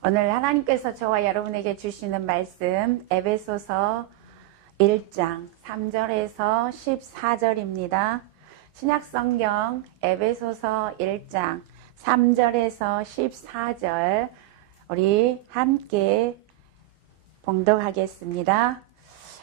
오늘 하나님께서 저와 여러분에게 주시는 말씀 에베소서 1장 3절에서 14절입니다. 신약성경 에베소서 1장 3절에서 14절 우리 함께 봉독하겠습니다.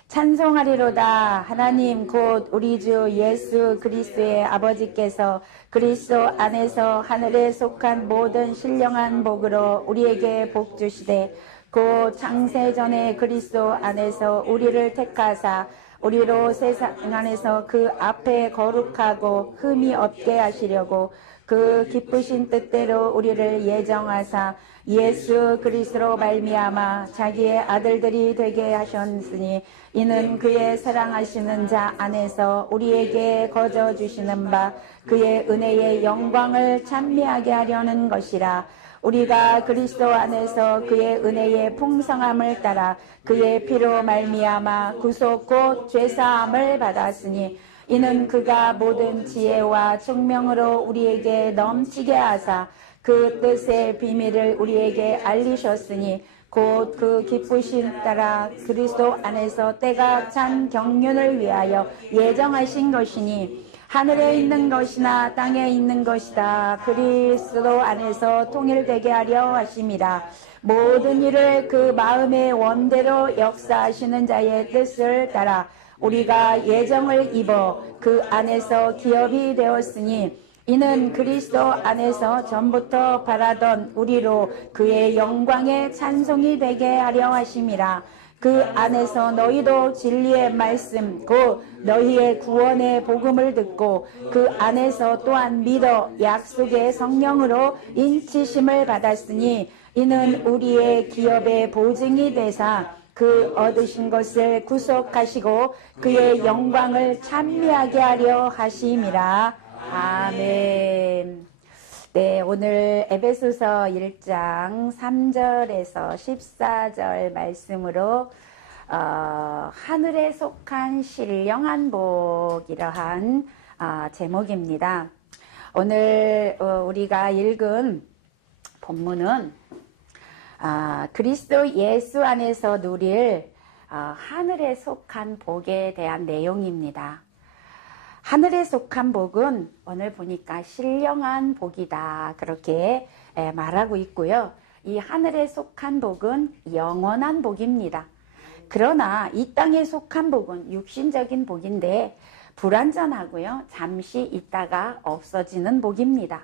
찬송하리로다. 하나님 곧 우리 주 예수 그리스도의 아버지께서 그리스도 안에서 하늘에 속한 모든 신령한 복으로 우리에게 복 주시되 곧 창세전에 그리스도 안에서 우리를 택하사 우리로 세상 안에서 그 앞에 거룩하고 흠이 없게 하시려고 그 기쁘신 뜻대로 우리를 예정하사 예수 그리스도로 말미암아 자기의 아들들이 되게 하셨으니 이는 그의 사랑하시는 자 안에서 우리에게 거저 주시는 바 그의 은혜의 영광을 찬미하게 하려는 것이라. 우리가 그리스도 안에서 그의 은혜의 풍성함을 따라 그의 피로 말미암아 구속 곧 죄사함을 받았으니 이는 그가 모든 지혜와 총명으로 우리에게 넘치게 하사 그 뜻의 비밀을 우리에게 알리셨으니 곧 그 기쁘신 따라 그리스도 안에서 때가 찬 경륜을 위하여 예정하신 것이니 하늘에 있는 것이나 땅에 있는 것이다 그리스도 안에서 통일되게 하려 하심이라. 모든 일을 그 마음의 원대로 역사하시는 자의 뜻을 따라 우리가 예정을 입어 그 안에서 기업이 되었으니 이는 그리스도 안에서 전부터 바라던 우리로 그의 영광의 찬송이 되게 하려 하심이라. 그 안에서 너희도 진리의 말씀 곧 너희의 구원의 복음을 듣고 그 안에서 또한 믿어 약속의 성령으로 인치심을 받았으니 이는 우리의 기업의 보증이 되사 그 얻으신 것을 구속하시고 그의 영광을 찬미하게 하려 하심이라. 아멘. 네, 오늘 에베소서 1장 3절에서 14절 말씀으로 하늘에 속한 신령한 복 이러한 제목입니다. 오늘 우리가 읽은 본문은 그리스도 예수 안에서 누릴 하늘에 속한 복에 대한 내용입니다. 하늘에 속한 복은 오늘 보니까 신령한 복이다 그렇게 말하고 있고요. 이 하늘에 속한 복은 영원한 복입니다. 그러나 이 땅에 속한 복은 육신적인 복인데 불완전하고요. 잠시 있다가 없어지는 복입니다.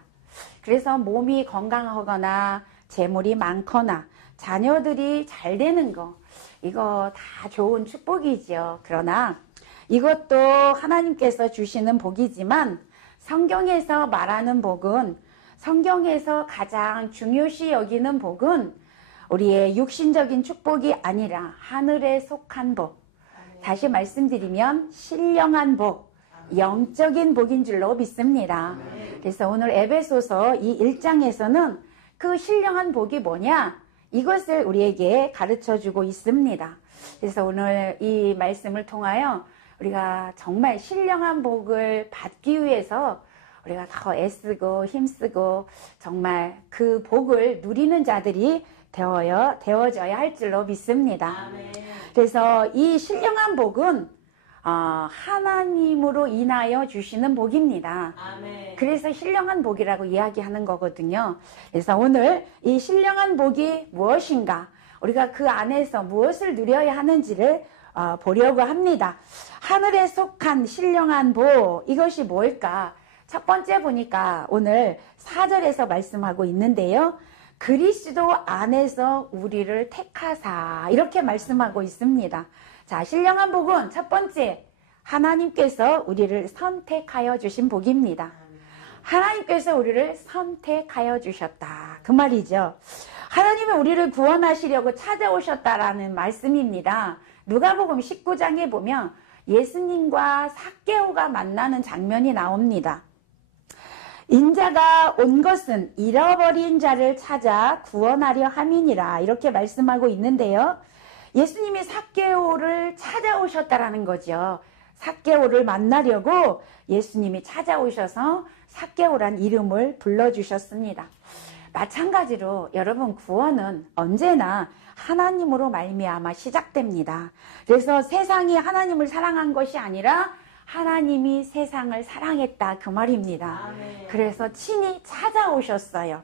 그래서 몸이 건강하거나 재물이 많거나 자녀들이 잘 되는 거 이거 다 좋은 축복이죠. 그러나 이것도 하나님께서 주시는 복이지만 성경에서 말하는 복은 성경에서 가장 중요시 여기는 복은 우리의 육신적인 축복이 아니라 하늘에 속한 복. 다시 말씀드리면 신령한 복, 영적인 복인 줄로 믿습니다. 그래서 오늘 에베소서 이 1장에서는 그 신령한 복이 뭐냐? 이것을 우리에게 가르쳐주고 있습니다. 그래서 오늘 이 말씀을 통하여 우리가 정말 신령한 복을 받기 위해서 우리가 더 애쓰고 힘쓰고 정말 그 복을 누리는 자들이 되어져야 할 줄로 믿습니다. 아멘. 그래서 이 신령한 복은 하나님으로 인하여 주시는 복입니다. 아멘. 그래서 신령한 복이라고 이야기하는 거거든요. 그래서 오늘 이 신령한 복이 무엇인가, 우리가 그 안에서 무엇을 누려야 하는지를 보려고 합니다. 하늘에 속한 신령한 복, 이것이 뭘까? 첫 번째 보니까 오늘 4절에서 말씀하고 있는데요. 그리스도 안에서 우리를 택하사 이렇게 말씀하고 있습니다. 자, 신령한 복은 첫 번째 하나님께서 우리를 선택하여 주신 복입니다. 하나님께서 우리를 선택하여 주셨다 그 말이죠. 하나님은 우리를 구원하시려고 찾아오셨다라는 말씀입니다. 누가복음 19장에 보면 예수님과 삭개오가 만나는 장면이 나옵니다. 인자가 온 것은 잃어버린 자를 찾아 구원하려 함이니라 이렇게 말씀하고 있는데요. 예수님이 삭개오를 찾아오셨다라는 거죠. 삭개오를 만나려고 예수님이 찾아오셔서 삭개오란 이름을 불러주셨습니다. 마찬가지로 여러분 구원은 언제나 하나님으로 말미암아 시작됩니다. 그래서 세상이 하나님을 사랑한 것이 아니라 하나님이 세상을 사랑했다 그 말입니다. 아멘. 그래서 친히 찾아오셨어요.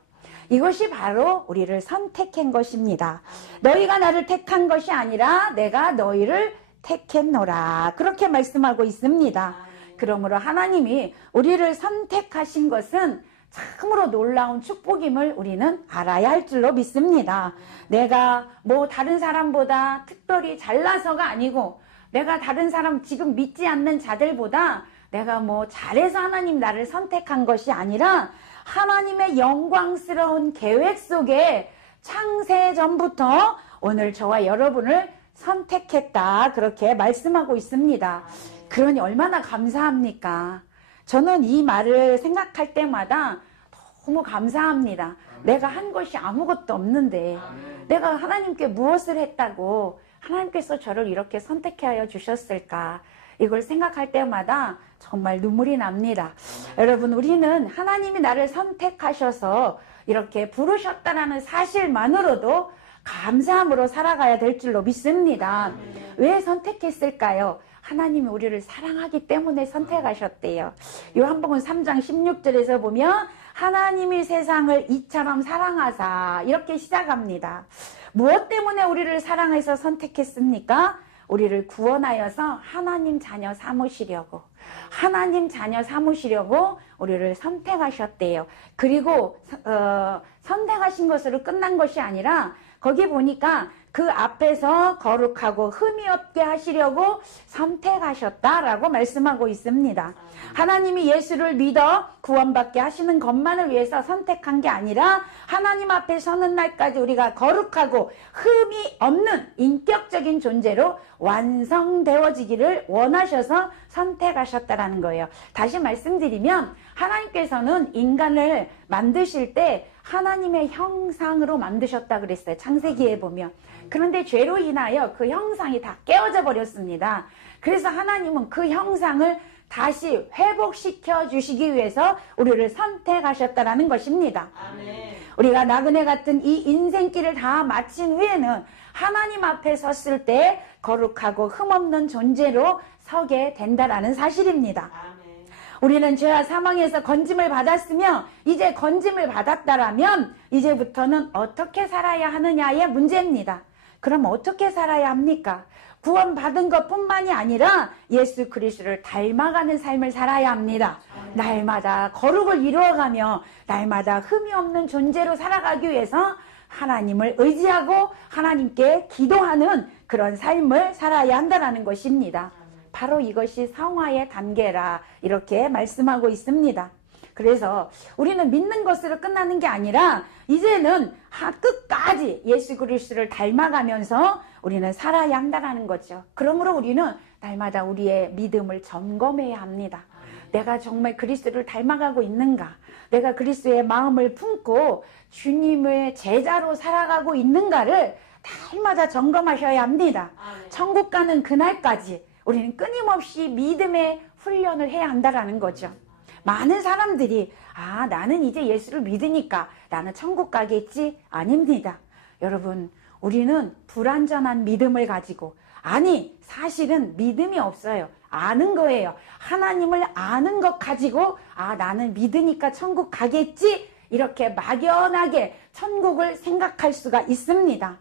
이것이 바로 우리를 선택한 것입니다. 너희가 나를 택한 것이 아니라 내가 너희를 택했노라. 그렇게 말씀하고 있습니다. 그러므로 하나님이 우리를 선택하신 것은 참으로 놀라운 축복임을 우리는 알아야 할 줄로 믿습니다. 내가 뭐 다른 사람보다 특별히 잘나서가 아니고 내가 다른 사람 지금 믿지 않는 자들보다 내가 뭐 잘해서 하나님 나를 선택한 것이 아니라 하나님의 영광스러운 계획 속에 창세전부터 오늘 저와 여러분을 선택했다. 그렇게 말씀하고 있습니다. 그러니 얼마나 감사합니까? 저는 이 말을 생각할 때마다 너무 감사합니다. 내가 한 것이 아무것도 없는데 내가 하나님께 무엇을 했다고 하나님께서 저를 이렇게 선택하여 주셨을까? 이걸 생각할 때마다 정말 눈물이 납니다. 여러분, 우리는 하나님이 나를 선택하셔서 이렇게 부르셨다라는 사실만으로도 감사함으로 살아가야 될 줄로 믿습니다. 왜 선택했을까요? 하나님이 우리를 사랑하기 때문에 선택하셨대요. 요한복음 3장 16절에서 보면 하나님이 세상을 이처럼 사랑하사 이렇게 시작합니다. 무엇 때문에 우리를 사랑해서 선택했습니까? 우리를 구원하여서 하나님 자녀 삼으시려고 우리를 선택하셨대요. 그리고 선택하신 것으로 끝난 것이 아니라 거기 보니까 그 앞에서 거룩하고 흠이 없게 하시려고 선택하셨다라고 말씀하고 있습니다. 하나님이 예수를 믿어 구원받게 하시는 것만을 위해서 선택한 게 아니라 하나님 앞에 서는 날까지 우리가 거룩하고 흠이 없는 인격적인 존재로 완성되어지기를 원하셔서 선택하셨다라는 거예요. 다시 말씀드리면 하나님께서는 인간을 만드실 때 하나님의 형상으로 만드셨다 그랬어요. 창세기에 보면. 그런데 죄로 인하여 그 형상이 다 깨어져 버렸습니다. 그래서 하나님은 그 형상을 다시 회복시켜 주시기 위해서 우리를 선택하셨다라는 것입니다. 아멘. 우리가 나그네 같은 이 인생길을 다 마친 후에는 하나님 앞에 섰을 때 거룩하고 흠없는 존재로 서게 된다라는 사실입니다. 아멘. 우리는 죄와 사망에서 건짐을 받았으며 이제 건짐을 받았다라면 이제부터는 어떻게 살아야 하느냐의 문제입니다. 그럼 어떻게 살아야 합니까? 구원받은 것뿐만이 아니라 예수 그리스도를 닮아가는 삶을 살아야 합니다. 날마다 거룩을 이루어가며 날마다 흠이 없는 존재로 살아가기 위해서 하나님을 의지하고 하나님께 기도하는 그런 삶을 살아야 한다는 것입니다. 바로 이것이 성화의 단계라 이렇게 말씀하고 있습니다. 그래서 우리는 믿는 것으로 끝나는 게 아니라 이제는 끝까지 예수 그리스도를 닮아가면서 우리는 살아야 한다는 거죠. 그러므로 우리는 날마다 우리의 믿음을 점검해야 합니다. 내가 정말 그리스도를 닮아가고 있는가? 내가 그리스도의 마음을 품고 주님의 제자로 살아가고 있는가를 날마다 점검하셔야 합니다. 천국 가는 그날까지 우리는 끊임없이 믿음의 훈련을 해야 한다는 거죠. 많은 사람들이 나는 이제 예수를 믿으니까 나는 천국 가겠지? 아닙니다. 여러분, 우리는 불완전한 믿음을 가지고 사실은 믿음이 없어요. 아는 거예요. 하나님을 아는 것 가지고 나는 믿으니까 천국 가겠지? 이렇게 막연하게 천국을 생각할 수가 있습니다.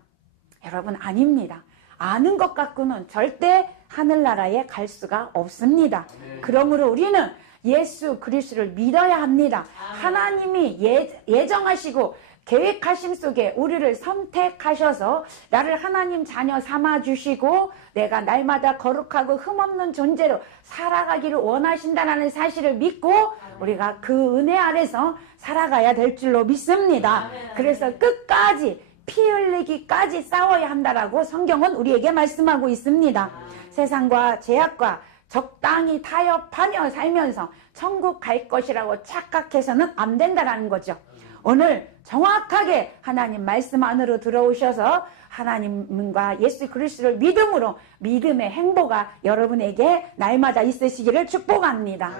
여러분, 아닙니다. 아는 것 갖고는 절대 하늘나라에 갈 수가 없습니다. 그러므로 우리는 예수 그리스도를 믿어야 합니다. 하나님이 예정하시고 계획하심 속에 우리를 선택하셔서 나를 하나님 자녀 삼아주시고 내가 날마다 거룩하고 흠없는 존재로 살아가기를 원하신다는 사실을 믿고 우리가 그 은혜 아래서 살아가야 될 줄로 믿습니다. 그래서 끝까지 피 흘리기까지 싸워야 한다라고 성경은 우리에게 말씀하고 있습니다. 세상과 죄악과 적당히 타협하며 살면서 천국 갈 것이라고 착각해서는 안 된다는 거죠. 오늘 정확하게 하나님 말씀 안으로 들어오셔서 하나님과 예수 그리스도를 믿음으로 믿음의 행보가 여러분에게 날마다 있으시기를 축복합니다.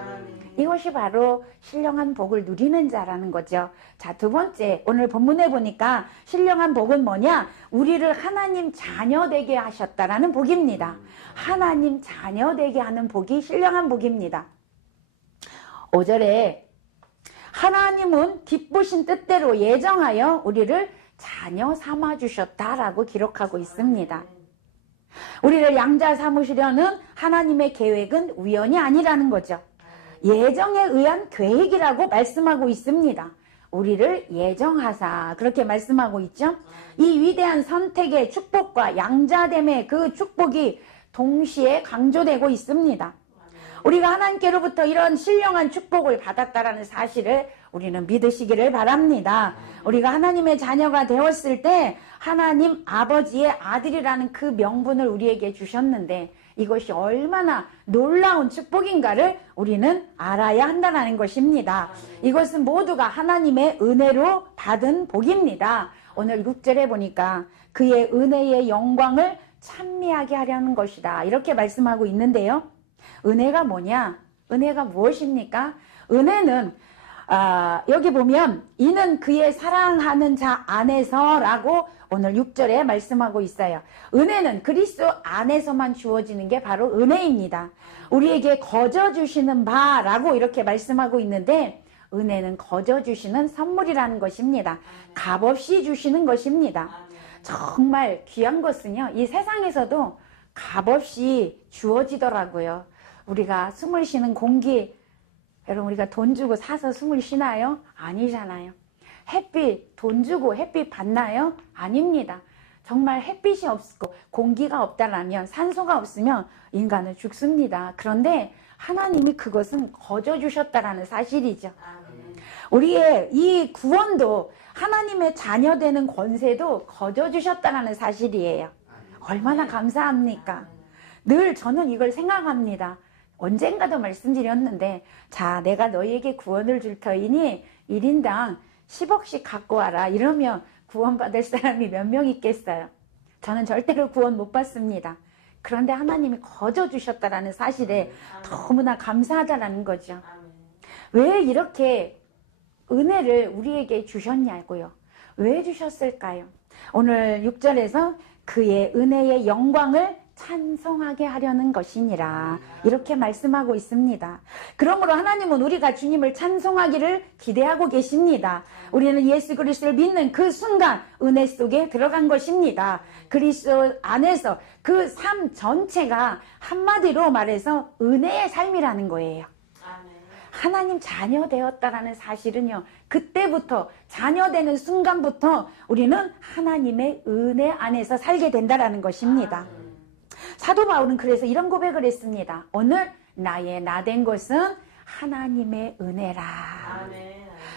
이것이 바로 신령한 복을 누리는 자라는 거죠. 자, 두 번째, 오늘 본문에 보니까 신령한 복은 뭐냐? 우리를 하나님 자녀 되게 하셨다라는 복입니다. 하나님 자녀 되게 하는 복이 신령한 복입니다. 5절에 하나님은 기쁘신 뜻대로 예정하여 우리를 자녀 삼아 주셨다라고 기록하고 있습니다. 우리를 양자 삼으시려는 하나님의 계획은 우연이 아니라는 거죠. 예정에 의한 계획이라고 말씀하고 있습니다. 우리를 예정하사 그렇게 말씀하고 있죠. 이 위대한 선택의 축복과 양자됨의 그 축복이 동시에 강조되고 있습니다. 우리가 하나님께로부터 이런 신령한 축복을 받았다라는 사실을 우리는 믿으시기를 바랍니다. 우리가 하나님의 자녀가 되었을 때 하나님 아버지의 아들이라는 그 명분을 우리에게 주셨는데 이것이 얼마나 놀라운 축복인가를 우리는 알아야 한다는 것입니다. 이것은 모두가 하나님의 은혜로 받은 복입니다. 오늘 6절에 보니까 그의 은혜의 영광을 찬미하게 하려는 것이다. 이렇게 말씀하고 있는데요. 은혜가 뭐냐? 은혜가 무엇입니까? 은혜는 여기 보면 이는 그의 사랑하는 자 안에서라고 오늘 6절에 말씀하고 있어요. 은혜는 그리스도 안에서만 주어지는 게 바로 은혜입니다. 우리에게 거저 주시는 바라고 이렇게 말씀하고 있는데 은혜는 거저 주시는 선물이라는 것입니다. 값없이 주시는 것입니다. 정말 귀한 것은요, 이 세상에서도 값없이 주어지더라고요. 우리가 숨을 쉬는 공기, 여러분 우리가 돈 주고 사서 숨을 쉬나요? 아니잖아요. 햇빛 돈 주고 햇빛 받나요? 아닙니다. 정말 햇빛이 없고 공기가 없다라면, 산소가 없으면 인간은 죽습니다. 그런데 하나님이 그것은 거저 주셨다라는 사실이죠. 우리의 이 구원도 하나님의 자녀 되는 권세도 거저 주셨다라는 사실이에요. 얼마나 감사합니까? 늘 저는 이걸 생각합니다. 언젠가도 말씀드렸는데, 자, 내가 너희에게 구원을 줄 터이니 1인당 10억씩 갖고 와라. 이러면 구원받을 사람이 몇 명 있겠어요? 저는 절대로 구원 못 받습니다. 그런데 하나님이 거저 주셨다라는 사실에 너무나 감사하다라는 거죠. 왜 이렇게 은혜를 우리에게 주셨냐고요? 왜 주셨을까요? 오늘 6절에서 그의 은혜의 영광을 찬송하게 하려는 것이니라 이렇게 말씀하고 있습니다. 그러므로 하나님은 우리가 주님을 찬송하기를 기대하고 계십니다. 우리는 예수 그리스도를 믿는 그 순간 은혜 속에 들어간 것입니다. 그리스도 안에서 그 삶 전체가 한마디로 말해서 은혜의 삶이라는 거예요. 하나님 자녀 되었다라는 사실은요, 그때부터 자녀 되는 순간부터 우리는 하나님의 은혜 안에서 살게 된다라는 것입니다. 사도 바울은 그래서 이런 고백을 했습니다. 오늘 나의 나 된 것은 하나님의 은혜라.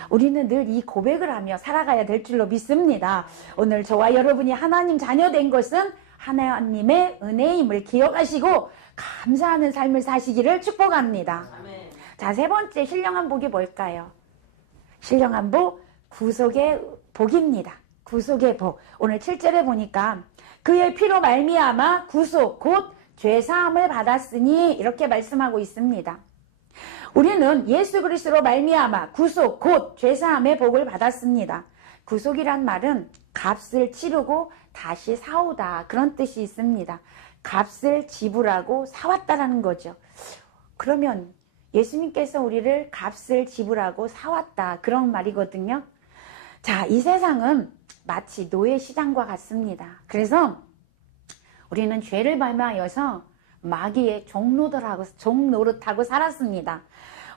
우리는 늘 이 고백을 하며 살아가야 될 줄로 믿습니다. 오늘 저와 여러분이 하나님 자녀 된 것은 하나님의 은혜임을 기억하시고 감사하는 삶을 사시기를 축복합니다. 자, 세 번째 신령한 복이 뭘까요? 신령한 복, 구속의 복입니다. 구속의 복. 오늘 7절에 보니까 그의 피로 말미암아 구속 곧 죄사함을 받았으니 이렇게 말씀하고 있습니다. 우리는 예수 그리스도로 말미암아 구속 곧 죄사함의 복을 받았습니다. 구속이란 말은 값을 치르고 다시 사오다, 그런 뜻이 있습니다. 값을 지불하고 사왔다라는 거죠. 그러면 예수님께서 우리를 값을 지불하고 사왔다, 그런 말이거든요. 자, 이 세상은 마치 노예시장과 같습니다. 그래서 우리는 죄를 발마하여서 마귀의 종노릇하고 살았습니다.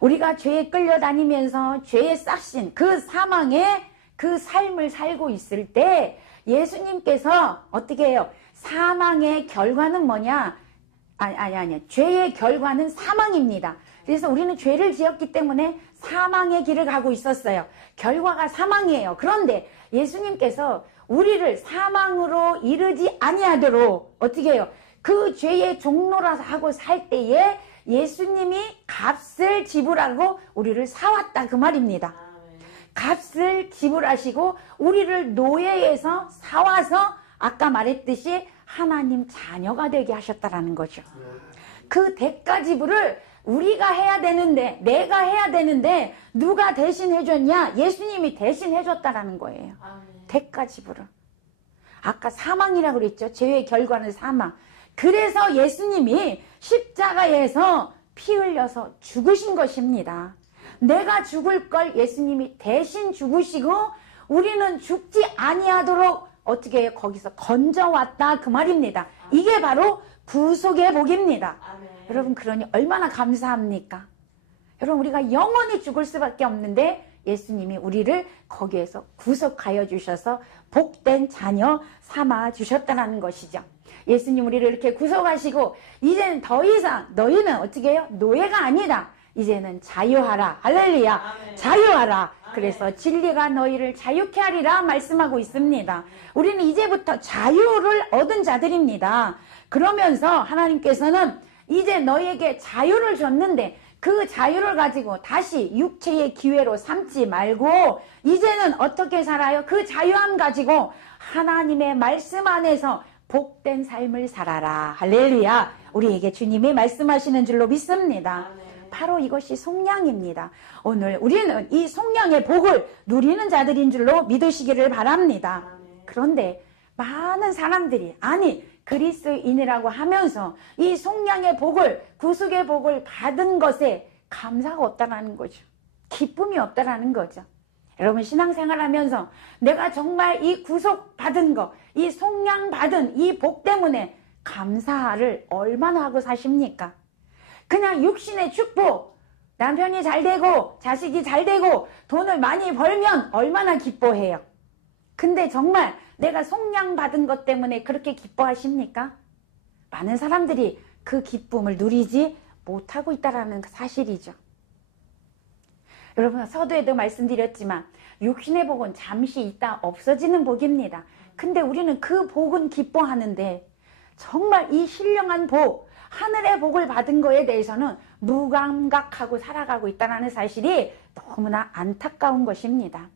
우리가 죄에 끌려다니면서 죄에 싹신 그 사망의 그 삶을 살고 있을 때 예수님께서 어떻게 해요? 사망의 결과는 뭐냐? 아니. 죄의 결과는 사망입니다. 그래서 우리는 죄를 지었기 때문에 사망의 길을 가고 있었어요. 결과가 사망이에요. 그런데 예수님께서 우리를 사망으로 이르지 아니하도록 어떻게 해요? 그 죄의 종로라서 하고 살 때에 예수님이 값을 지불하고 우리를 사왔다, 그 말입니다. 값을 지불하시고 우리를 노예에서 사와서 아까 말했듯이 하나님 자녀가 되게 하셨다라는 거죠. 그 대가 지불을 우리가 해야 되는데, 내가 해야 되는데 누가 대신 해줬냐? 예수님이 대신 해줬다라는 거예요. 대가 지불을. 아까 사망이라고 그랬죠. 죄의 결과는 사망. 그래서 예수님이 십자가에서 피 흘려서 죽으신 것입니다. 내가 죽을 걸 예수님이 대신 죽으시고 우리는 죽지 아니하도록 어떻게 해요? 거기서 건져왔다 그 말입니다. 이게 바로 구속의 복입니다. 여러분, 그러니 얼마나 감사합니까? 여러분, 우리가 영원히 죽을 수밖에 없는데 예수님이 우리를 거기에서 구속하여 주셔서 복된 자녀 삼아 주셨다는 것이죠. 예수님 우리를 이렇게 구속하시고 이제는 더 이상 너희는 어떻게 해요? 노예가 아니다. 이제는 자유하라. 할렐루야. 아멘. 자유하라. 아멘. 그래서 진리가 너희를 자유케 하리라 말씀하고 있습니다. 우리는 이제부터 자유를 얻은 자들입니다. 그러면서 하나님께서는 이제 너희에게 자유를 줬는데 그 자유를 가지고 다시 육체의 기회로 삼지 말고 이제는 어떻게 살아요? 그 자유함 가지고 하나님의 말씀 안에서 복된 삶을 살아라. 할렐루야. 우리에게 주님이 말씀하시는 줄로 믿습니다. 바로 이것이 속량입니다. 오늘 우리는 이 속량의 복을 누리는 자들인 줄로 믿으시기를 바랍니다. 그런데 많은 사람들이 아니 그리스도인이라고 하면서 이 속량의 복을, 구속의 복을 받은 것에 감사가 없다라는 거죠. 기쁨이 없다라는 거죠. 여러분, 신앙생활 하면서 내가 정말 이 구속받은 거, 이 속량받은 이 복 때문에 감사를 얼마나 하고 사십니까? 그냥 육신의 축복, 남편이 잘 되고 자식이 잘 되고 돈을 많이 벌면 얼마나 기뻐해요. 근데 정말 내가 속량받은 것 때문에 그렇게 기뻐하십니까? 많은 사람들이 그 기쁨을 누리지 못하고 있다는 사실이죠. 여러분, 서두에도 말씀드렸지만 육신의 복은 잠시 있다 없어지는 복입니다. 근데 우리는 그 복은 기뻐하는데 정말 이 신령한 복, 하늘의 복을 받은 거에 대해서는 무감각하고 살아가고 있다는 사실이 너무나 안타까운 것입니다.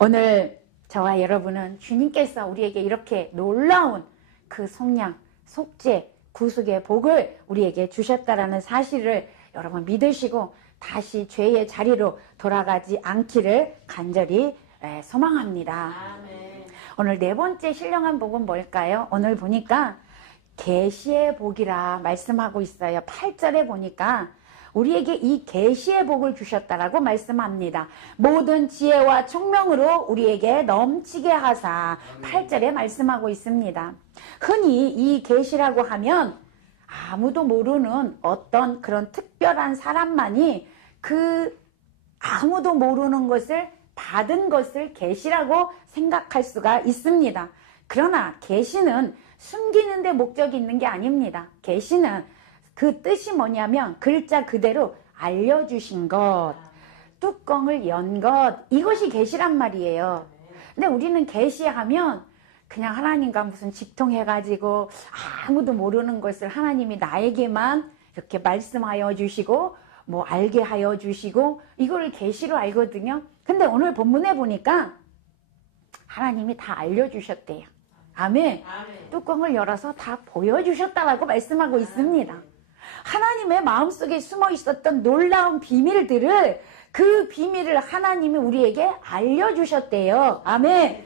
오늘 저와 여러분은 주님께서 우리에게 이렇게 놀라운 그 속량, 속죄, 구속의 복을 우리에게 주셨다라는 사실을 여러분 믿으시고 다시 죄의 자리로 돌아가지 않기를 간절히 소망합니다. 아멘. 오늘 네 번째 신령한 복은 뭘까요? 오늘 보니까 계시의 복이라 말씀하고 있어요. 8절에 보니까 우리에게 이 계시의 복을 주셨다라고 말씀합니다. 모든 지혜와 총명으로 우리에게 넘치게 하사 8절에 말씀하고 있습니다. 흔히 이 계시라고 하면 아무도 모르는 어떤 그런 특별한 사람만이 그 아무도 모르는 것을 받은 것을 계시라고 생각할 수가 있습니다. 그러나 계시는 숨기는 데 목적이 있는 게 아닙니다. 계시는 그 뜻이 뭐냐면 글자 그대로 알려주신 것, 뚜껑을 연 것, 이것이 계시란 말이에요. 근데 우리는 계시하면 그냥 하나님과 무슨 직통해가지고 아무도 모르는 것을 하나님이 나에게만 이렇게 말씀하여 주시고 뭐 알게 하여 주시고 이거를 계시로 알거든요. 근데 오늘 본문에 보니까 하나님이 다 알려주셨대요. 아멘. 아멘. 뚜껑을 열어서 다 보여주셨다라고 말씀하고 있습니다. 하나님의 마음속에 숨어 있었던 놀라운 비밀들을 그 비밀을 하나님이 우리에게 알려주셨대요. 아멘.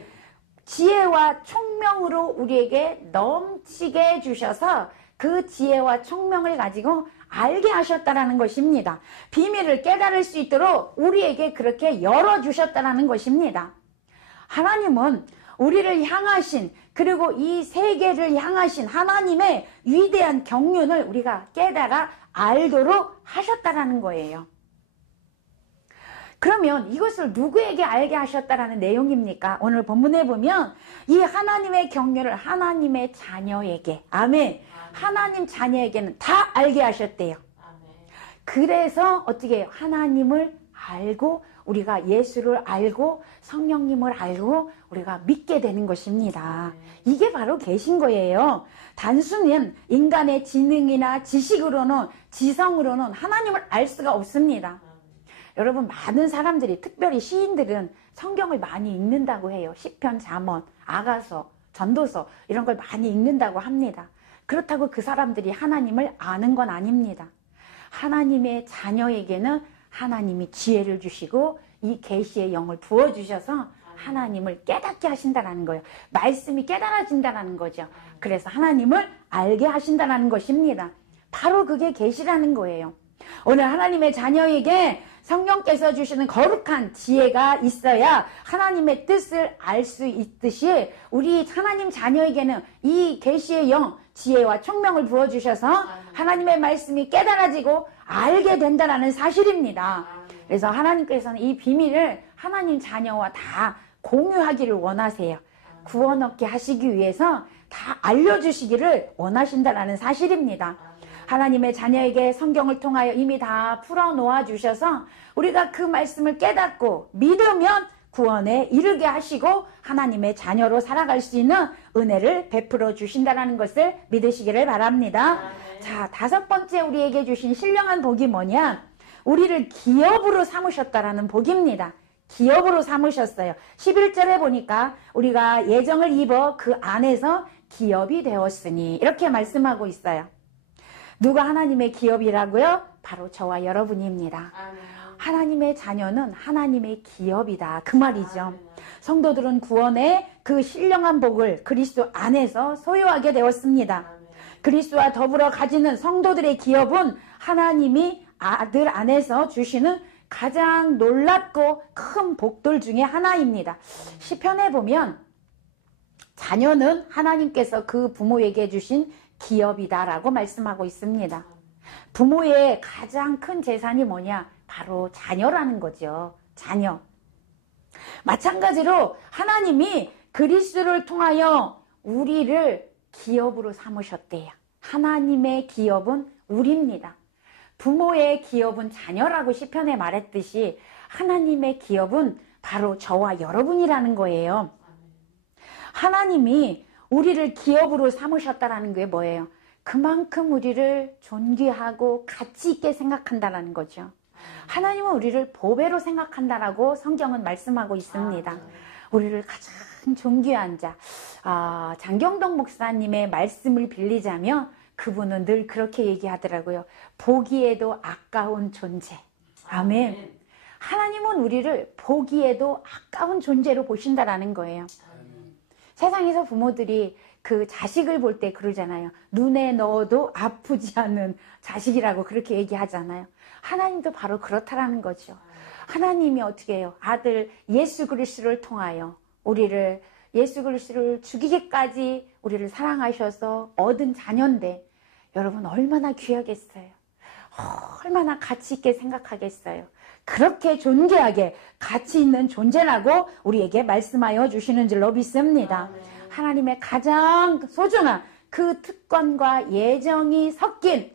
지혜와 총명으로 우리에게 넘치게 해주셔서 그 지혜와 총명을 가지고 알게 하셨다라는 것입니다. 비밀을 깨달을 수 있도록 우리에게 그렇게 열어주셨다라는 것입니다. 하나님은 우리를 향하신 그리고 이 세계를 향하신 하나님의 위대한 경륜을 우리가 깨달아 알도록 하셨다라는 거예요. 그러면 이것을 누구에게 알게 하셨다라는 내용입니까? 오늘 본문에 보면 이 하나님의 경륜을 하나님의 자녀에게, 아멘, 하나님 자녀에게는 다 알게 하셨대요. 그래서 어떻게 해요? 하나님을 알고 우리가 예수를 알고 성령님을 알고 우리가 믿게 되는 것입니다. 이게 바로 계신 거예요. 단순한 인간의 지능이나 지식으로는 지성으로는 하나님을 알 수가 없습니다. 여러분, 많은 사람들이 특별히 시인들은 성경을 많이 읽는다고 해요. 시편, 잠언, 아가서, 전도서 이런 걸 많이 읽는다고 합니다. 그렇다고 그 사람들이 하나님을 아는 건 아닙니다. 하나님의 자녀에게는 하나님이 지혜를 주시고 이 계시의 영을 부어주셔서 하나님을 깨닫게 하신다는 거예요. 말씀이 깨달아진다는 거죠. 그래서 하나님을 알게 하신다는 것입니다. 바로 그게 계시라는 거예요. 오늘 하나님의 자녀에게 성령께서 주시는 거룩한 지혜가 있어야 하나님의 뜻을 알 수 있듯이 우리 하나님 자녀에게는 이 계시의 영, 지혜와 총명을 부어주셔서 하나님의 말씀이 깨달아지고 알게 된다는 사실입니다. 그래서 하나님께서는 이 비밀을 하나님 자녀와 다 공유하기를 원하세요. 구원 얻게 하시기 위해서 다 알려주시기를 원하신다는 사실입니다. 하나님의 자녀에게 성경을 통하여 이미 다 풀어놓아 주셔서 우리가 그 말씀을 깨닫고 믿으면 구원에 이르게 하시고 하나님의 자녀로 살아갈 수 있는 은혜를 베풀어 주신다는 것을 믿으시기를 바랍니다. 자, 5번째 우리에게 주신 신령한 복이 뭐냐? 우리를 기업으로 삼으셨다라는 복입니다. 기업으로 삼으셨어요. 11절에 보니까 우리가 예정을 입어 그 안에서 기업이 되었으니 이렇게 말씀하고 있어요. 누가 하나님의 기업이라고요? 바로 저와 여러분입니다. 하나님의 자녀는 하나님의 기업이다. 그 말이죠. 성도들은 구원의 그 신령한 복을 그리스도 안에서 소유하게 되었습니다. 그리스도와 더불어 가지는 성도들의 기업은 하나님이 아들 안에서 주시는 가장 놀랍고 큰 복들 중에 하나입니다. 시편에 보면 자녀는 하나님께서 그 부모에게 주신 기업이다라고 말씀하고 있습니다. 부모의 가장 큰 재산이 뭐냐? 바로 자녀라는 거죠. 자녀. 마찬가지로 하나님이 그리스도를 통하여 우리를 기업으로 삼으셨대요. 하나님의 기업은 우리입니다. 부모의 기업은 자녀라고 시편에 말했듯이 하나님의 기업은 바로 저와 여러분이라는 거예요. 하나님이 우리를 기업으로 삼으셨다는 게 뭐예요? 그만큼 우리를 존귀하고 가치 있게 생각한다는 거죠. 하나님은 우리를 보배로 생각한다라고 성경은 말씀하고 있습니다. 우리를 가장 존귀한 자, 장경동 목사님의 말씀을 빌리자면 그분은 늘 그렇게 얘기하더라고요. 보기에도 아까운 존재. 아멘. 하나님은 우리를 보기에도 아까운 존재로 보신다라는 거예요. 세상에서 부모들이 그 자식을 볼 때 그러잖아요. 눈에 넣어도 아프지 않은 자식이라고 그렇게 얘기하잖아요. 하나님도 바로 그렇다라는 거죠. 하나님이 어떻게 해요? 아들 예수 그리스도를 통하여 우리를 예수 그리스도를 죽이기까지 우리를 사랑하셔서 얻은 자녀인데 여러분 얼마나 귀하겠어요. 얼마나 가치 있게 생각하겠어요. 그렇게 존귀하게 가치 있는 존재라고 우리에게 말씀하여 주시는 줄로 믿습니다. 하나님의 가장 소중한 그 특권과 예정이 섞인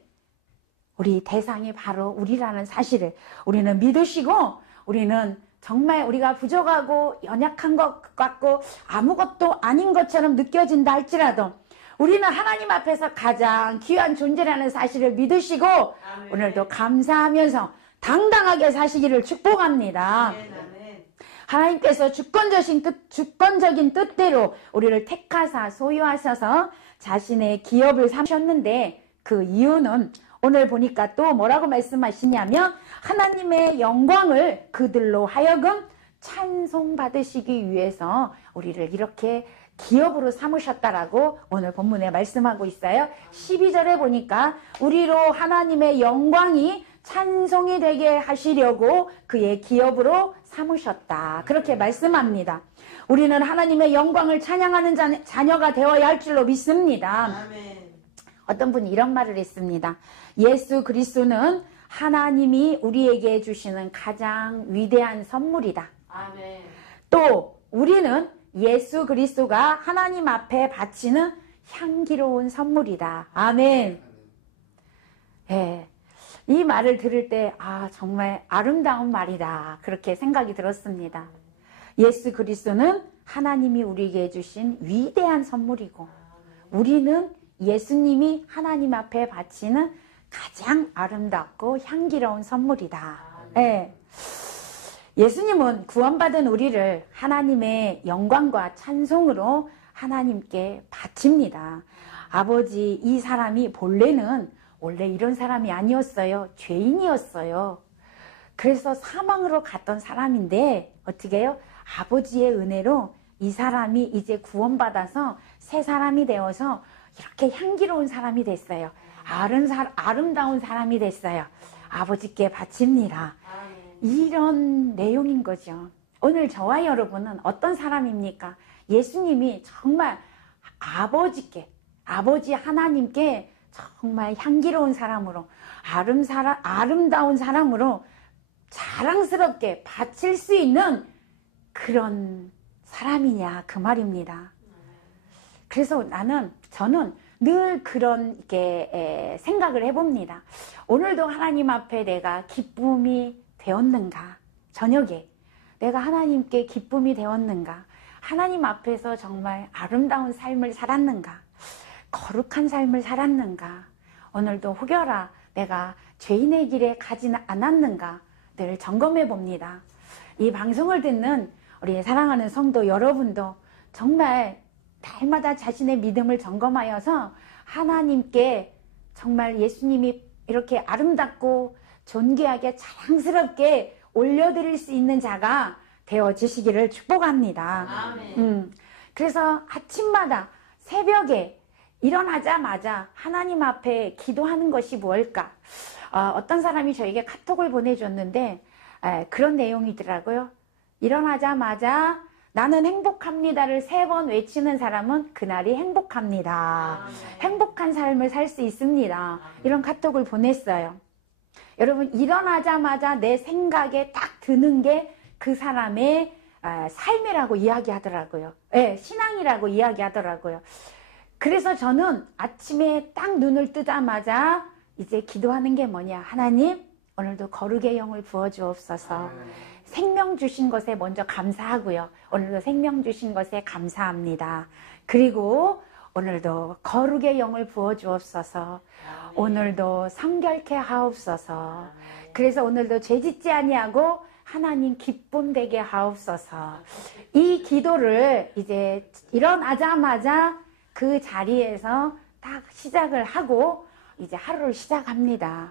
우리 대상이 바로 우리라는 사실을 우리는 믿으시고 우리는 정말 우리가 부족하고 연약한 것 같고 아무것도 아닌 것처럼 느껴진다 할지라도 우리는 하나님 앞에서 가장 귀한 존재라는 사실을 믿으시고 아멘. 오늘도 감사하면서 당당하게 사시기를 축복합니다. 아멘. 하나님께서 주권적인 뜻대로 우리를 택하사 소유하셔서 자신의 기업을 삼으셨는데 그 이유는 오늘 보니까 또 뭐라고 말씀하시냐면 하나님의 영광을 그들로 하여금 찬송받으시기 위해서 우리를 이렇게 기업으로 삼으셨다라고 오늘 본문에 말씀하고 있어요. 12절에 보니까 우리로 하나님의 영광이 찬송이 되게 하시려고 그의 기업으로 삼으셨다. 그렇게 말씀합니다. 우리는 하나님의 영광을 찬양하는 자녀가 되어야 할 줄로 믿습니다. 아멘. 어떤 분이 이런 말을 했습니다. 예수 그리스도는 하나님이 우리에게 주시는 가장 위대한 선물이다. 아멘. 또 우리는 예수 그리스도가 하나님 앞에 바치는 향기로운 선물이다. 아멘. 예. 이 말을 들을 때 정말 아름다운 말이다. 그렇게 생각이 들었습니다. 예수 그리스도는 하나님이 우리에게 주신 위대한 선물이고 우리는 예수님이 하나님 앞에 바치는 가장 아름답고 향기로운 선물이다. 예. 예수님은 구원받은 우리를 하나님의 영광과 찬송으로 하나님께 바칩니다. 아버지, 이 사람이 본래는 원래 이런 사람이 아니었어요. 죄인이었어요. 그래서 사망으로 갔던 사람인데 어떻게 해요? 아버지의 은혜로 이 사람이 이제 구원받아서 새 사람이 되어서 이렇게 향기로운 사람이 됐어요. 아름다운 사람이 됐어요. 아버지께 바칩니다. 이런 내용인 거죠. 오늘 저와 여러분은 어떤 사람입니까? 예수님이 정말 아버지 하나님께 정말 향기로운 사람으로 아름다운 사람으로 자랑스럽게 바칠 수 있는 그런 사람이냐 그 말입니다. 그래서 저는 늘 그런 생각을 해봅니다. 오늘도 하나님 앞에 내가 기쁨이 되었는가? 저녁에 내가 하나님께 기쁨이 되었는가? 하나님 앞에서 정말 아름다운 삶을 살았는가? 거룩한 삶을 살았는가? 오늘도 혹여라 내가 죄인의 길에 가지 않았는가? 늘 점검해 봅니다. 이 방송을 듣는 우리 사랑하는 성도 여러분도 정말 날마다 자신의 믿음을 점검하여서 하나님께 정말 예수님이 이렇게 아름답고 존귀하게 자랑스럽게 올려드릴 수 있는 자가 되어지시기를 축복합니다. 그래서 아침마다 새벽에 일어나자마자 하나님 앞에 기도하는 것이 무엇일까? 어떤 사람이 저에게 카톡을 보내줬는데 그런 내용이더라고요. 일어나자마자 나는 행복합니다를 3번 외치는 사람은 그날이 행복합니다. 행복한 삶을 살 수 있습니다. 이런 카톡을 보냈어요. 여러분, 일어나자마자 내 생각에 딱 드는 게 그 사람의 삶이라고 이야기하더라고요. 신앙이라고 이야기하더라고요. 그래서 저는 아침에 딱 눈을 뜨자마자 이제 기도하는 게 뭐냐. 하나님, 오늘도 거룩의 영을 부어주옵소서. 생명 주신 것에 먼저 감사하고요. 오늘도 생명 주신 것에 감사합니다. 그리고 오늘도 거룩의 영을 부어주옵소서. 오늘도 성결케 하옵소서. 그래서 오늘도 죄짓지 아니하고 하나님 기쁨 되게 하옵소서. 이 기도를 이제 일어나자마자 그 자리에서 딱 시작을 하고 이제 하루를 시작합니다.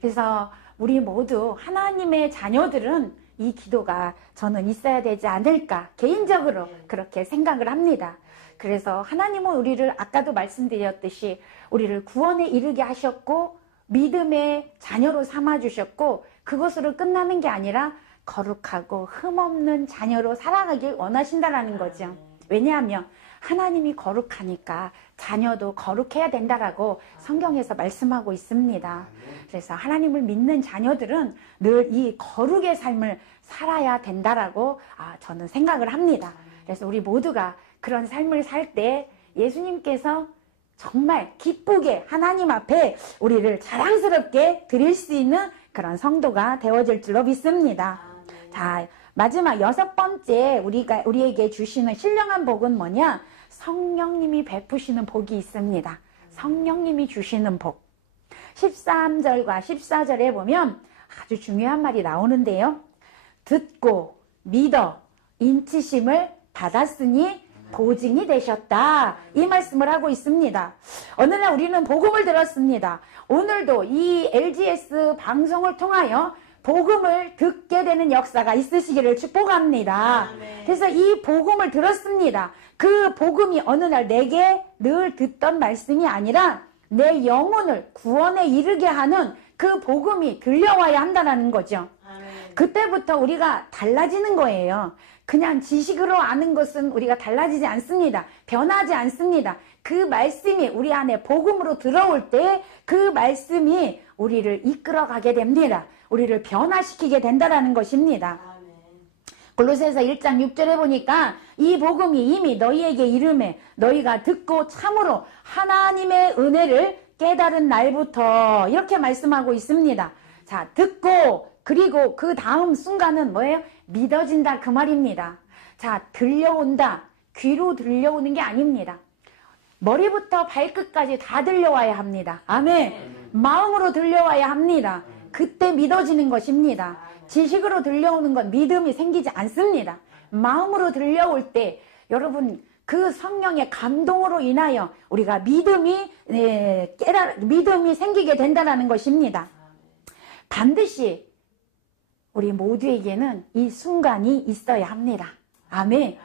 그래서 우리 모두 하나님의 자녀들은 이 기도가 저는 있어야 되지 않을까 개인적으로 그렇게 생각을 합니다. 그래서 하나님은 우리를 아까도 말씀드렸듯이 우리를 구원에 이르게 하셨고 믿음의 자녀로 삼아주셨고 그것으로 끝나는 게 아니라 거룩하고 흠없는 자녀로 살아가길 원하신다라는 거죠. 왜냐하면 하나님이 거룩하니까 자녀도 거룩해야 된다라고 성경에서 말씀하고 있습니다. 그래서 하나님을 믿는 자녀들은 늘 이 거룩의 삶을 살아야 된다라고 저는 생각을 합니다. 그래서 우리 모두가 그런 삶을 살 때 예수님께서 정말 기쁘게 하나님 앞에 우리를 자랑스럽게 드릴 수 있는 그런 성도가 되어질 줄로 믿습니다. 자, 마지막 6번째 우리에게 주시는 신령한 복은 뭐냐? 성령님이 베푸시는 복이 있습니다. 성령님이 주시는 복. 13절과 14절에 보면 아주 중요한 말이 나오는데요. 듣고 믿어 인치심을 받았으니 보증이 되셨다. 이 말씀을 하고 있습니다. 어느 날 우리는 복음을 들었습니다. 오늘도 이 LGS 방송을 통하여 복음을 듣게 되는 역사가 있으시기를 축복합니다. 그래서 이 복음을 들었습니다. 그 복음이 어느 날 내게 늘 듣던 말씀이 아니라 내 영혼을 구원에 이르게 하는 그 복음이 들려와야 한다는 거죠. 그때부터 우리가 달라지는 거예요. 그냥 지식으로 아는 것은 우리가 달라지지 않습니다. 변하지 않습니다. 그 말씀이 우리 안에 복음으로 들어올 때 그 말씀이 우리를 이끌어가게 됩니다. 우리를 변화시키게 된다는 것입니다. 골로새서 1장 6절에 보니까 이 복음이 이미 너희에게 이르매 너희가 듣고 참으로 하나님의 은혜를 깨달은 날부터 이렇게 말씀하고 있습니다. 자, 듣고 그리고 그 다음 순간은 뭐예요? 믿어진다 그 말입니다. 자, 들려온다. 귀로 들려오는 게 아닙니다. 머리부터 발끝까지 다 들려와야 합니다. 아멘. 마음으로 들려와야 합니다. 그때 믿어지는 것입니다. 지식으로 들려오는 건 믿음이 생기지 않습니다. 마음으로 들려올 때 여러분 그 성령의 감동으로 인하여 우리가 믿음이 생기게 된다는 것입니다. 반드시 우리 모두에게는 이 순간이 있어야 합니다. 아멘.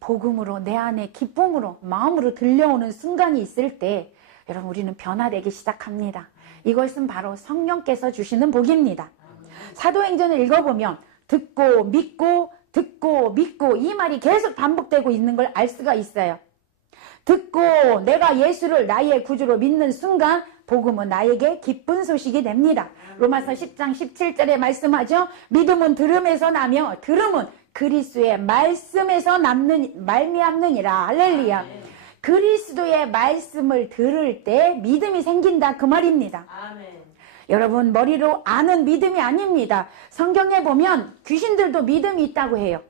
복음으로 내 안에 기쁨으로 마음으로 들려오는 순간이 있을 때 여러분 우리는 변화되기 시작합니다. 이것은 바로 성령께서 주시는 복입니다. 사도행전을 읽어보면 듣고 믿고 듣고 믿고 이 말이 계속 반복되고 있는 걸 알 수가 있어요. 듣고 내가 예수를 나의 구주로 믿는 순간 복음은 나에게 기쁜 소식이 됩니다. 로마서 10장 17절에 말씀하죠. 믿음은 들음에서 나며 들음은 그리스도의 말씀에서 말미암느니라. 할렐루야. 그리스도의 말씀을 들을 때 믿음이 생긴다 그 말입니다. 아멘. 여러분 머리로 아는 믿음이 아닙니다. 성경에 보면 귀신들도 믿음이 있다고 해요.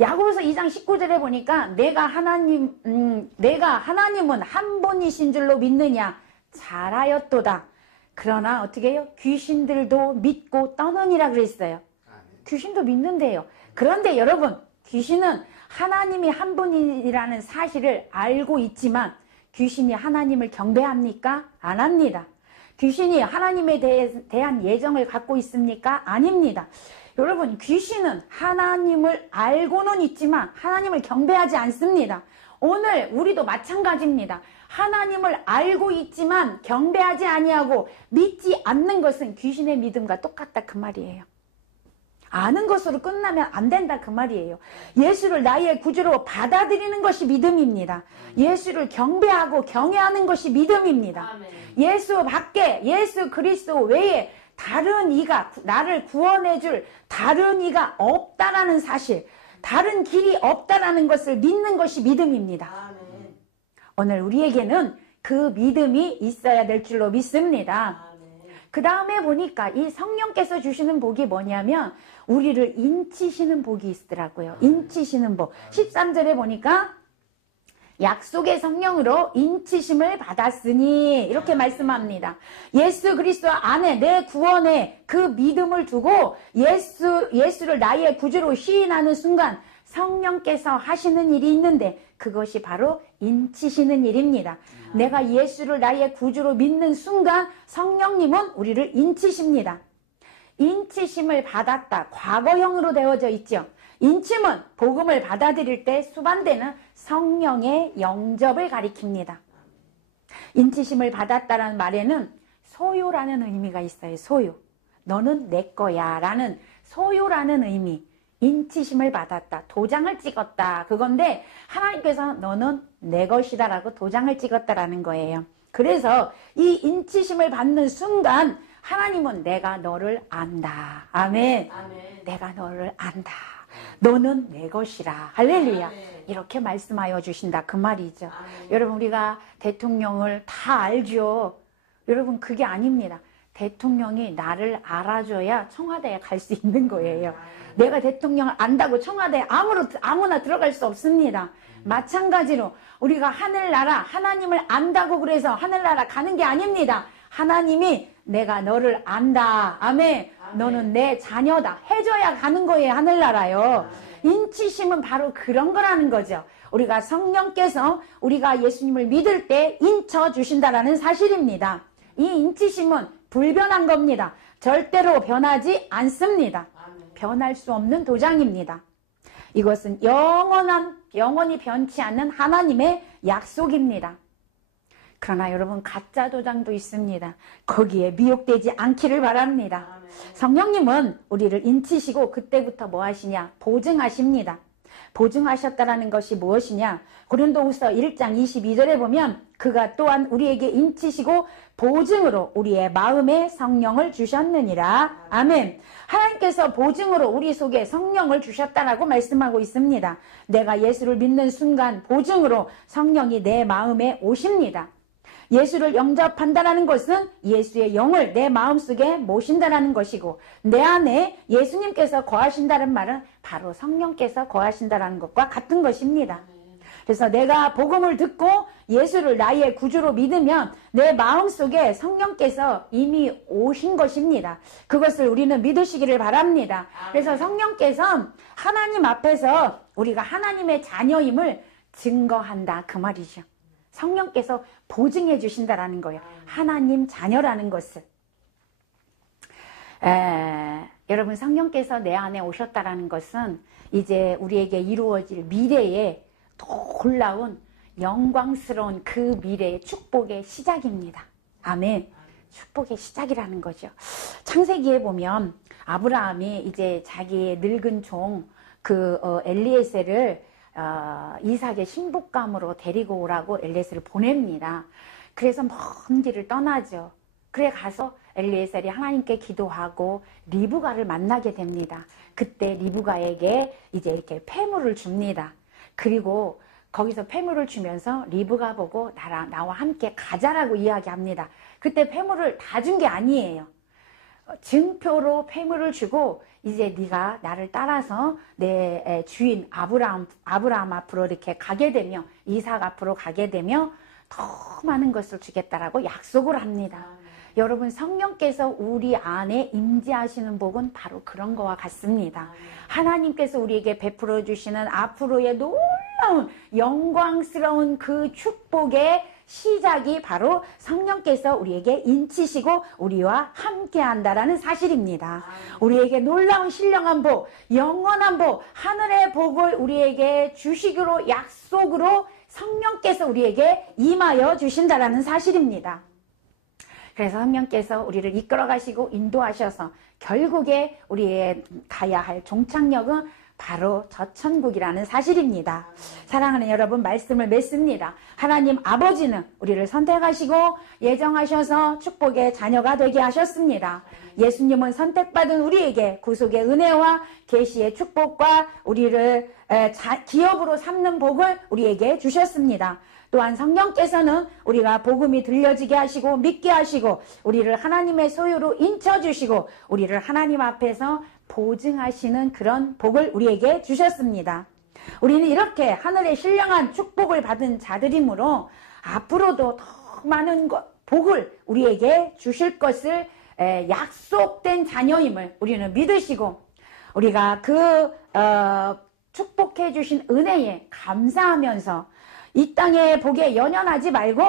야고보서 2장 19절에 보니까 내가 하나님은 한 분이신 줄로 믿느냐 잘하였도다. 그러나 어떻게 해요? 귀신들도 믿고 떠느니라 그랬어요. 귀신도 믿는데요. 그런데 여러분 귀신은 하나님이 한 분이라는 사실을 알고 있지만 귀신이 하나님을 경배합니까? 안 합니다. 귀신이 하나님에 대한 예정을 갖고 있습니까? 아닙니다. 여러분 귀신은 하나님을 알고는 있지만 하나님을 경배하지 않습니다. 오늘 우리도 마찬가지입니다. 하나님을 알고 있지만 경배하지 아니하고 믿지 않는 것은 귀신의 믿음과 똑같다 그 말이에요. 아는 것으로 끝나면 안 된다 그 말이에요. 예수를 나의 구주로 받아들이는 것이 믿음입니다. 예수를 경배하고 경외하는 것이 믿음입니다. 예수 밖에 예수 그리스도 외에 다른 이가 나를 구원해 줄 다른 이가 없다라는 사실, 다른 길이 없다라는 것을 믿는 것이 믿음입니다. 오늘 우리에게는 그 믿음이 있어야 될 줄로 믿습니다. 그 다음에 보니까 이 성령께서 주시는 복이 뭐냐면 우리를 인치시는 복이 있더라고요. 인치시는 복. 13절에 보니까 약속의 성령으로 인치심을 받았으니 이렇게 말씀합니다. 예수 그리스도 안에 내 구원에 그 믿음을 두고 예수를 나의 구주로 시인하는 순간 성령께서 하시는 일이 있는데 그것이 바로 인치시는 일입니다. 내가 예수를 나의 구주로 믿는 순간 성령님은 우리를 인치십니다. 인치심을 받았다. 과거형으로 되어져 있죠. 인침은 복음을 받아들일 때 수반되는 성령의 영접을 가리킵니다. 인치심을 받았다라는 말에는 소유라는 의미가 있어요. 소유. 너는 내 거야 라는 소유라는 의미. 인치심을 받았다. 도장을 찍었다. 그건데 하나님께서 너는 내 것이다 라고 도장을 찍었다라는 거예요. 그래서 이 인치심을 받는 순간 하나님은 내가 너를 안다. 아멘. 내가 너를 안다. 너는 내 것이라. 할렐루야. 이렇게 말씀하여 주신다. 그 말이죠. 여러분 우리가 대통령을 다 알죠. 여러분 그게 아닙니다. 대통령이 나를 알아줘야 청와대에 갈 수 있는 거예요. 내가 대통령을 안다고 청와대에 아무나 들어갈 수 없습니다. 마찬가지로 우리가 하늘나라 하나님을 안다고 그래서 하늘나라 가는 게 아닙니다. 하나님이 내가 너를 안다. 아멘. 너는 내 자녀다. 해줘야 가는 거예요. 하늘나라요. 인치심은 바로 그런 거라는 거죠. 우리가 성령께서 우리가 예수님을 믿을 때 인쳐주신다라는 사실입니다. 이 인치심은 불변한 겁니다. 절대로 변하지 않습니다. 변할 수 없는 도장입니다. 이것은 영원히 변치 않는 하나님의 약속입니다. 그러나 여러분 가짜 도장도 있습니다. 거기에 미혹되지 않기를 바랍니다. 성령님은 우리를 인치시고 그때부터 뭐 하시냐? 보증하십니다. 보증하셨다라는 것이 무엇이냐? 고린도후서 1장 22절에 보면 그가 또한 우리에게 인치시고 보증으로 우리의 마음에 성령을 주셨느니라. 아멘. 하나님께서 보증으로 우리 속에 성령을 주셨다라고 말씀하고 있습니다. 내가 예수를 믿는 순간 보증으로 성령이 내 마음에 오십니다. 예수를 영접한다는 것은 예수의 영을 내 마음속에 모신다는 것이고 내 안에 예수님께서 거하신다는 말은 바로 성령께서 거하신다는 것과 같은 것입니다. 그래서 내가 복음을 듣고 예수를 나의 구주로 믿으면 내 마음속에 성령께서 이미 오신 것입니다. 그것을 우리는 믿으시기를 바랍니다. 그래서 성령께서 하나님 앞에서 우리가 하나님의 자녀임을 증거한다 그 말이죠. 성령께서 보증해 주신다라는 거예요. 하나님 자녀라는 것을. 여러분, 성령께서 내 안에 오셨다라는 것은 이제 우리에게 이루어질 미래에 놀라운 영광스러운 그 미래의 축복의 시작입니다. 아멘. 축복의 시작이라는 거죠. 창세기에 보면 아브라함이 이제 자기의 늙은 종 엘리에셀을 이삭의 신부감으로 데리고 오라고 엘리에셀을 보냅니다. 그래서 먼 길을 떠나죠. 그래 가서 엘리에셀이 하나님께 기도하고 리브가를 만나게 됩니다. 그때 리브가에게 이제 이렇게 폐물을 줍니다. 그리고 거기서 폐물을 주면서 리브가 보고 나와 함께 가자라고 이야기합니다. 그때 폐물을 다 준 게 아니에요. 증표로 폐물을 주고 이제 네가 나를 따라서 내 주인 아브라함 앞으로 이렇게 가게 되며 이삭 앞으로 가게 되며 더 많은 것을 주겠다라고 약속을 합니다. 여러분, 성령께서 우리 안에 임재하시는 복은 바로 그런 거와 같습니다. 하나님께서 우리에게 베풀어 주시는 앞으로의 놀라운 영광스러운 그 축복의 시작이 바로 성령께서 우리에게 인치시고 우리와 함께 한다라는 사실입니다. 우리에게 놀라운 신령한 복, 영원한 복, 하늘의 복을 우리에게 주시기로 약속으로 성령께서 우리에게 임하여 주신다라는 사실입니다. 그래서 성령께서 우리를 이끌어 가시고 인도하셔서 결국에 우리의 가야 할 종착역은 바로 저 천국이라는 사실입니다. 사랑하는 여러분, 말씀을 맺습니다. 하나님 아버지는 우리를 선택하시고 예정하셔서 축복의 자녀가 되게 하셨습니다. 예수님은 선택받은 우리에게 구속의 은혜와 계시의 축복과 우리를 기업으로 삼는 복을 우리에게 주셨습니다. 또한 성령께서는 우리가 복음이 들려지게 하시고 믿게 하시고 우리를 하나님의 소유로 인쳐주시고 우리를 하나님 앞에서 보증하시는 그런 복을 우리에게 주셨습니다. 우리는 이렇게 하늘의 신령한 축복을 받은 자들이므로 앞으로도 더 많은 복을 우리에게 주실 것을 약속된 자녀임을 우리는 믿으시고 우리가 축복해 주신 은혜에 감사하면서 이 땅의 복에 연연하지 말고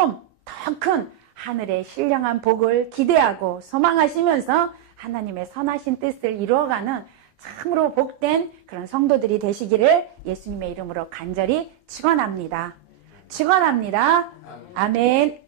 더 큰 하늘의 신령한 복을 기대하고 소망하시면서 하나님의 선하신 뜻을 이루어가는 참으로 복된 그런 성도들이 되시기를 예수님의 이름으로 간절히 축원합니다. 축원합니다. 아멘.